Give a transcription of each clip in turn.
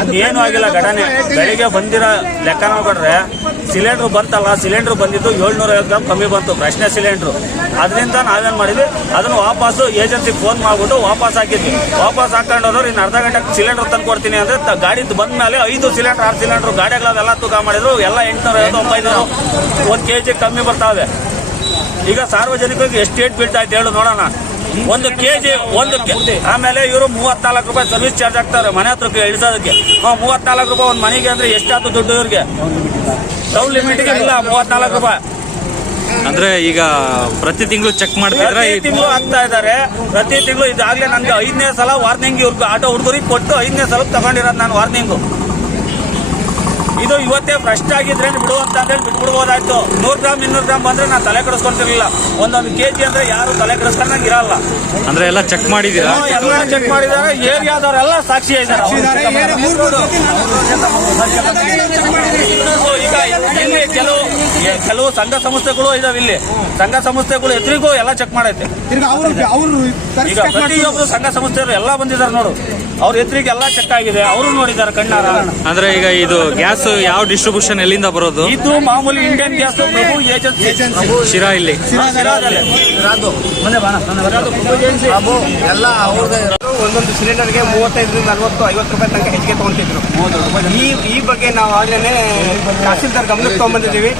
ಇನ್ನೇನು ಆಗಿಲ್ಲ ಘಟನೆ. ಬೆಳಿಗ್ಗೆ ಬಂದಿರೋ ಲೆಕ್ಕ ನೋಡ್ಕೊಂಡ್ರೆ ಸಿಲಿಂಡರ್ ಬಂತಲ್ಲ ಸಿಲಿಂಡರ್ ಬಂದಿದ್ದು ಏಳ್ನೂರ ಐವತ್ತು ಗ್ರಾಮ್ ಕಮ್ಮಿ ಬಂತು ಪ್ರಶ್ನೆ ಸಿಲಿಂಡ್ರು. ಅದರಿಂದ ನಾವೇನ್ ಮಾಡಿದ್ವಿ? ಅದನ್ನು ವಾಪಸ್ಸು ಏಜೆನ್ಸಿಗೆ ಫೋನ್ ಮಾಡ್ಬಿಟ್ಟು ವಾಪಸ್ ಹಾಕಿದ್ವಿ. ವಾಪಸ್ ಹಾಕೊಂಡವ್ರು ಇನ್ನು ಅರ್ಧ ಗಂಟೆ ಸಿಲಿಂಡರ್ ತಂದು ಕೊಡ್ತೀನಿ ಅಂದ್ರೆ ಗಾಡಿ ಬಂದ ಮೇಲೆ ಐದು ಸಿಲಿಂಡರ್ ಆರು ಸಿಲಿಂಡರ್ ಗಾಡಿಗಳೆಲ್ಲ ತೂಕ ಮಾಡಿದ್ರು. ಎಲ್ಲ ಎಂಟುನೂರ ಐವತ್ತು ಒಂಬೈನೂರು ಒಂದು ಕೆ ಜಿ ಕಮ್ಮಿ ಬರ್ತಾವೆ. ಈಗ ಸಾರ್ವಜನಿಕರಿಗೆ ಎಷ್ಟು ಏಟ್ ಬೀಳ್ತಾ ಇದೆ ಹೇಳು ನೋಡೋಣ. ಒಂದು ಕೆಜಿ ಒಂದು ಆಮೇಲೆ ಇವರು ಮೂವತ್ನಾಲ್ಕು ರೂಪಾಯಿ ಸರ್ವಿಸ್ ಚಾರ್ಜ್ ಆಗ್ತಾರೆ ಮನೆ ಹತ್ರ ಇಳಿಸೋದಕ್ಕೆ. ನಾವು ಮೂವತ್ನಾಲ್ಕು ರೂಪಾಯಿ ಒಂದು ಮನೆಗೆ ಅಂದ್ರೆ ಎಷ್ಟಾಯ್ತು ದುಡ್ಡು ಇವ್ರಿಗೆ? ಟೌನ್ ಲಿಮಿಟ್ಗೆ ಇಲ್ಲ ಮೂವತ್ನಾಲ್ಕು ರೂಪಾಯಿ. ಅಂದ್ರೆ ಈಗ ಪ್ರತಿ ತಿಂಗಳು ಚೆಕ್ ಮಾಡ್ತಿದ್ರೆ ತಿಂಗಳು ಆಗ್ತಾ ಇದ್ದಾರೆ ಪ್ರತಿ ತಿಂಗಳು ಇದಾಗ್ಲೇ ನನ್ಗೆ ಐದನೇ ಸಲ ವಾರ್ನಿಂಗ್ ಇವ್ರಿಗೆ. ಆಟೋ ಹುಡುಗರಿಗೆ ಕೊಟ್ಟು ಐದನೇ ಸಲ ತಗೊಂಡಿರೋದು ನಾನು ವಾರ್ನಿಂಗು ಇದು ಇವತ್ತೇ ಫ್ರೆಶ್ ಆಗಿದ್ರೆ ಬಿಡು ಅಂತ ಹೇಳಿ ಬಿಟ್ಬಿಡ್ಬೋದಾಯ್ತು. ನೂರು ಗ್ರಾಮ್ ಇನ್ನೂರು ಗ್ರಾಮ್ ಬಂದ್ರೆ ನಾನು ತಲೆ ಕೆಡಿಸ್ಕೊಂತಿರ್ಲಿಲ್ಲ ಒಂದೊಂದು ಕೆಜಿ ಅಂದ್ರೆ ಯಾರು ತಲೆ ಕೆಡಿಸ್ಕೊಂಡಂಗೆ ಇರಲ್ಲ. ಅಂದ್ರೆ ಎಲ್ಲ ಚೆಕ್ ಮಾಡಿದೀರಾ ಎಲ್ಲ ಚೆಕ್ ಮಾಡಿದ್ದಾರೆ. ಏರಿಯಾದವರೆಲ್ಲ ಸಾಕ್ಷಿ ಇದ್ದಾರೆ. ಈಗ ಇಲ್ಲಿ ಕೆಲವು ಕೆಲವು ಸಂಘ ಸಂಸ್ಥೆಗಳು ಇದಾವೆ ಇಲ್ಲಿ. ಸಂಘ ಸಂಸ್ಥೆಗಳು ಎದುರಿಗೂ ಎಲ್ಲ ಚೆಕ್ ಮಾಡೈತೆ. ತಿರ್ಗಾ ಅವರು ಅವರು ಈಗ ಪ್ರತಿಯೊಬ್ಬರು ಸಂಘ ಸಂಸ್ಥೆಯವರು ಎಲ್ಲ ಬಂದಿದ್ದಾರೆ ನೋಡು. ಅವ್ರ ಎದುರಿಗೆ ಎಲ್ಲ ಚೆಕ್ ಆಗಿದೆ. ಅವರು ನೋಡಿದ್ದಾರೆ ಕಣ್ಣಾರ. ಅಂದ್ರೆ ಈಗ ಇದು ಗ್ಯಾಸ್ ಯಾವ ಡಿಸ್ಟ್ರಿಬ್ಯೂಷನ್ ಎಲ್ಲಿಂದ ಬರೋದು? ಇದು ಮಾಮೂಲಿ Indian gas Prabhu agency Sira ಇಲ್ಲಿ. ಎಲ್ಲ ಅವ್ರದ್ದೇ ಇರೋದು. ಒಂದೊಂದು ಸಿಲಿಂಡರ್ಗೆ ಮೂವತ್ತೈದರಿಂದ ನಲವತ್ತು ಐವತ್ತು ರೂಪಾಯಿ ತನಕ ಹೆಚ್ಚಿಗೆ ತಗೊಂತಿದ್ರು. ಈ ಈ ಬಗ್ಗೆ ನಾವು ಆಗ್ಲೇ ತಹಸೀಲ್ದಾರ್ ಗಮನಕ್ಕೆ ತಗೊಂಡ್ಬಂದಿದ್ದೀವಿ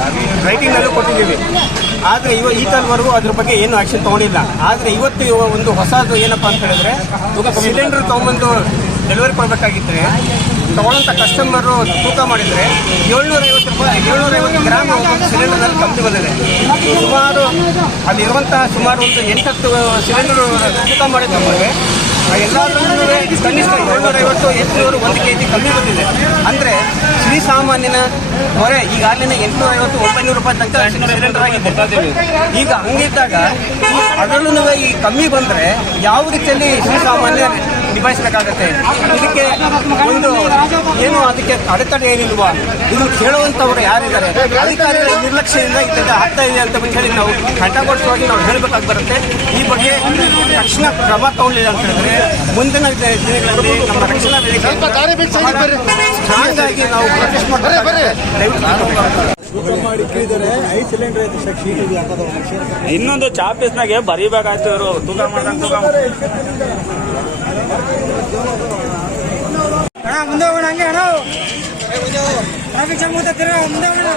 ರೈಟಿಂಗ್ನಲ್ಲೂ ಕೊಟ್ಟಿದ್ದೀವಿ. ಆದರೆ ಇವ ಈ ತನವರೆಗೂ ಅದ್ರ ಬಗ್ಗೆ ಏನು ಆಕ್ಷನ್ ತಗೊಂಡಿಲ್ಲ. ಆದರೆ ಇವತ್ತು ಇವ ಒಂದು ಹೊಸದು ಏನಪ್ಪಾ ಅಂತ ಹೇಳಿದ್ರೆ ಸಿಲಿಂಡರ್ ತಗೊಂಡ್ಬಂದು ಡೆಲಿವರಿ ಕೊಡಬೇಕಾಗಿದ್ರೆ ತಗೊಳ್ಳೋಂಥ ಕಸ್ಟಮರು ತೂಕ ಮಾಡಿದರೆ ಏಳ್ನೂರ ಐವತ್ತು ರೂಪಾಯಿ ಏಳ್ನೂರ ಐವತ್ತು ಗ್ರಾಮ್ ಸಿಲಿಂಡರ್ನಲ್ಲಿ ಕಮ್ಮಿ ಬಂದಿದೆ. ಸುಮಾರು ಅಲ್ಲಿರುವಂತಹ ಸುಮಾರು ಒಂದು ಎಂಟತ್ತು ಸಿಲಿಂಡರ್ ತೂಕ ಮಾಡಿದ್ರೆ ಎಲ್ಲಾದ್ರೂ ಕನಿಷ್ಠ ಏಳ್ನೂರ ಐವತ್ತು ಎಂಟುನೂರು, ಒಂದು ಕೆ ಜಿ ಕಮ್ಮಿ ಬಂದಿದೆ. ಅಂದರೆ ಶ್ರೀ ಸಾಮಾನ್ಯನ ಹೊರೆ ಈಗಾಗಲೇ ಎಂಟುನೂರ ಐವತ್ತು ಒಂಬೈನೂರು ರೂಪಾಯಿ ತನಕ ಸಿಲಿಂಡರ್ ಆಗಿದೆ. ಈಗ ಹಂಗಿದ್ದಾಗ ಅದರಲ್ಲೂ ಈ ಕಮ್ಮಿ ಬಂದರೆ ಯಾವ ರೀತಿಯಲ್ಲಿ ಶ್ರೀ ಸಾಮಾನ್ಯ ನಿಭಾಯಿಸಬೇಕಾಗತ್ತೆ. ಇದಕ್ಕೆ ಒಂದು ಏನು ಅದಕ್ಕೆ ಅಡೆತಡೆ ಏನಿಲ್ವಾ ಇದು ಕೇಳುವಂಥವ್ರು ಯಾರಿದ್ದಾರೆ? ಅಧಿಕಾರಿಗಳ ನಿರ್ಲಕ್ಷ್ಯದಿಂದ ಇದೆಲ್ಲ ಆಗ್ತಾ ಇದೆ ಅಂತ ಹೇಳಿ ನಾವು ಕಂಠಗೋಷ್ಠವಾಗಿ ನಾವು ಹೇಳಬೇಕಾಗಿ ಬರುತ್ತೆ. ಈ ಬಗ್ಗೆ ತಕ್ಷಣ ಕ್ರಮ ತಗೊಳ್ಳಿಲ್ಲ ಅಂತ ಹೇಳಿದ್ರೆ ಮುಂದಿನ ದಿನಗಳಲ್ಲಿ ನಮ್ಮ ರಕ್ಷಣಾ ವೇದಿಕೆ ಸ್ಟ್ರಾಂಗ್ ಆಗಿ ನಾವು ಪ್ರೊಟೆಸ್ಟ್ ಮಾಡ್ತಾರೆ ಇನ್ನೊಂದು ಚಾಪೀಸ್ನಾಗೆ ಬರಿಬೇಕಾಯ್ತು ಇವರು. ತೂಕ ಮಾಡ್ದಂಗೆ ತೂಕ ಮಾಡ್- ಅಣ್ಣ ಮುಂದೆ ಹೋಗೋಣ ಹಂಗೆ ಅಣ್ಣ. ಟ್ರಾಫಿಕ್ ಜಾಮ್ ಮುಂದೆ ಮುಂದೆ ಹೋಗೋಣ.